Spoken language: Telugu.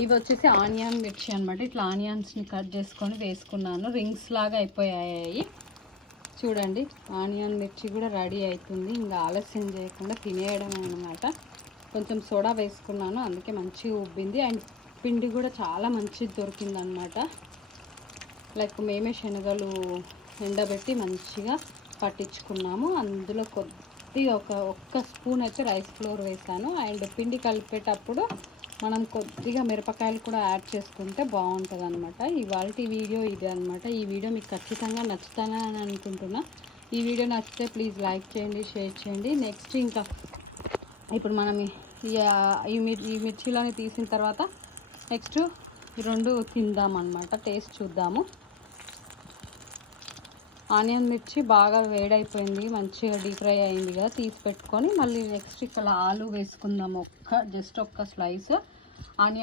ఇవి వచ్చేసి ఆనియన్ మిర్చి అనమాట. ఇట్లా ఆనియన్స్ని కట్ చేసుకొని వేసుకున్నాను. రింగ్స్ లాగా అయిపోయాయి చూడండి. ఆనియన్ మిర్చి కూడా రెడీ అవుతుంది. ఇంకా ఆలస్యం చేయకుండా తినేయడమే అనమాట. కొంచెం సోడా వేసుకున్నాను, అందుకే మంచిగా ఉబ్బింది. అండ్ పిండి కూడా చాలా మంచిది దొరికింది అనమాట. లైక్ మేమే శనగలు ఎండబెట్టి మంచిగా పట్టించుకున్నాము. అందులో కొద్దిగా ఒక్క స్పూన్ అయితే రైస్ ఫ్లోర్ వేసాను. అండ్ పిండి కలిపేటప్పుడు మనం కొద్దిగా మిరపకాయలు కూడా యాడ్ చేసుకుంటే బాగుంటుంది అనమాట. ఇవాళ వీడియో ఇదే అనమాట. ఈ వీడియో మీకు ఖచ్చితంగా నచ్చుతానని అనుకుంటున్నా. ఈ వీడియో నచ్చితే ప్లీజ్ లైక్ చేయండి, షేర్ చేయండి. నెక్స్ట్ ఇంకా ఇప్పుడు మనం ఈ మిర్చిలోని తీసిన తర్వాత నెక్స్ట్ ఈ రెండు తిందాం అనమాట. టేస్ట్ చూద్దాము. ఆనియన్ మిర్చి బాగా వేడైపోయింది, మంచిగా డీప్ ఫ్రై అయింది కదా, తీసి పెట్టుకొని మళ్ళీ నెక్స్ట్ ఇక్కడ ఆలు వేసుకుందాము. జస్ట్ ఒక్క స్లైస్ ఆనియన్